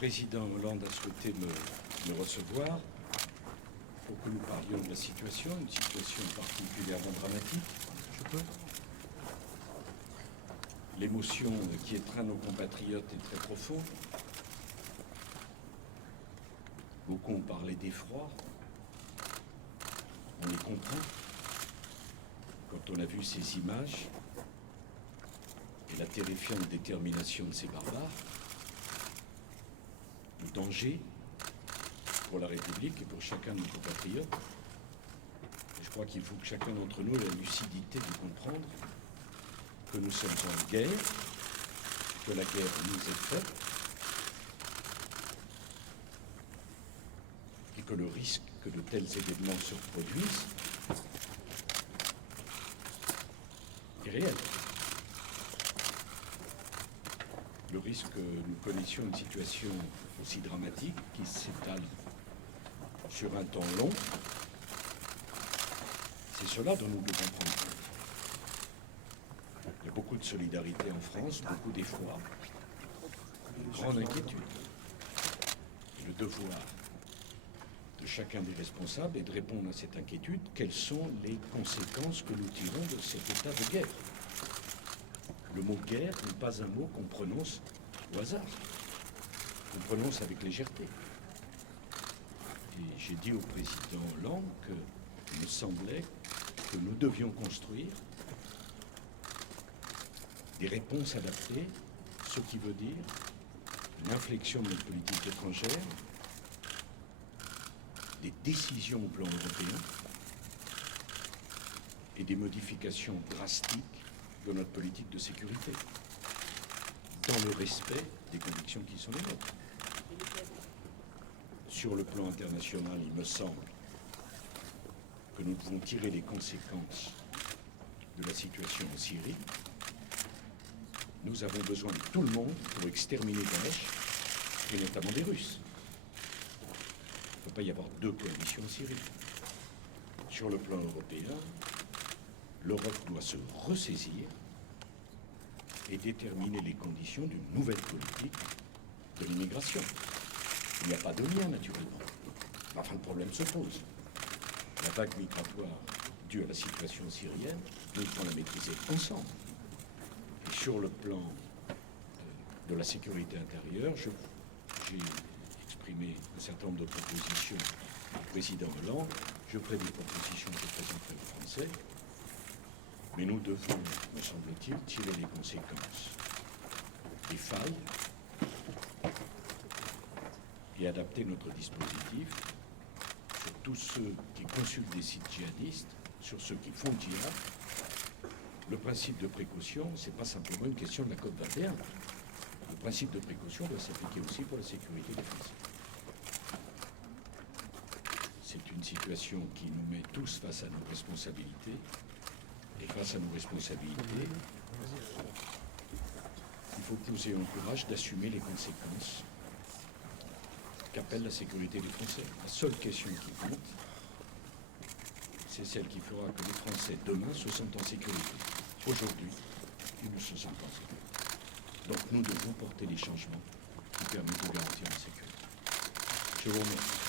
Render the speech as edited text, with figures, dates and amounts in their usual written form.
président Hollande a souhaité me recevoir pour que nous parlions de la situation, une situation particulièrement dramatique. Je peux. L'émotion qui étreint nos compatriotes est très profonde. Beaucoup ont parlé d'effroi. On les comprend. Quand on a vu ces images et la terrifiante détermination de ces barbares, le danger pour la République et pour chacun de nos compatriotes. Et je crois qu'il faut que chacun d'entre nous ait la lucidité de comprendre que nous sommes en guerre, que la guerre nous est faite, et que le risque que de tels événements se reproduisent est réel. Le risque que nous connaissions une situation aussi dramatique qui s'étale sur un temps long, c'est cela dont nous devons prendre compte. Il y a beaucoup de solidarité en France, beaucoup d'effroi, une grande inquiétude. Et le devoir de chacun des responsables est de répondre à cette inquiétude. Quelles sont les conséquences que nous tirons de cet état de guerre? Le mot guerre n'est pas un mot qu'on prononce au hasard, qu'on prononce avec légèreté. Et j'ai dit au président Hollande qu'il me semblait que nous devions construire des réponses adaptées, ce qui veut dire une inflexion de notre politique étrangère, des décisions au plan européen et des modifications drastiques de notre politique de sécurité, dans le respect des convictions qui sont les nôtres. Sur le plan international, il me semble que nous devons tirer les conséquences de la situation en Syrie. Nous avons besoin de tout le monde pour exterminer Daesh, et notamment des Russes. Il ne peut pas y avoir deux coalitions en Syrie. Sur le plan européen, l'Europe doit se ressaisir et déterminer les conditions d'une nouvelle politique de l'immigration. Il n'y a pas de lien, naturellement. Enfin, le problème se pose. La vague migratoire due à la situation syrienne, nous devons la maîtriser ensemble. Et sur le plan de la sécurité intérieure, j'ai exprimé un certain nombre de propositions au président Hollande. Je ferai des propositions que je présenterai aux Français. Mais nous devons, me semble-t-il, tirer les conséquences des failles et adapter notre dispositif sur tous ceux qui consultent des sites djihadistes, sur ceux qui font djihad. Le principe de précaution, ce n'est pas simplement une question de la COP 21. Le principe de précaution doit s'appliquer aussi pour la sécurité des Français. C'est une situation qui nous met tous face à nos responsabilités. Et face à nos responsabilités, il faut que nous ayons le courage d'assumer les conséquences qu'appelle la sécurité des Français. La seule question qui compte, c'est celle qui fera que les Français demain se sentent en sécurité. Aujourd'hui, ils ne se sentent pas en sécurité. Donc nous devons porter les changements qui permettent de garantir la sécurité. Je vous remercie.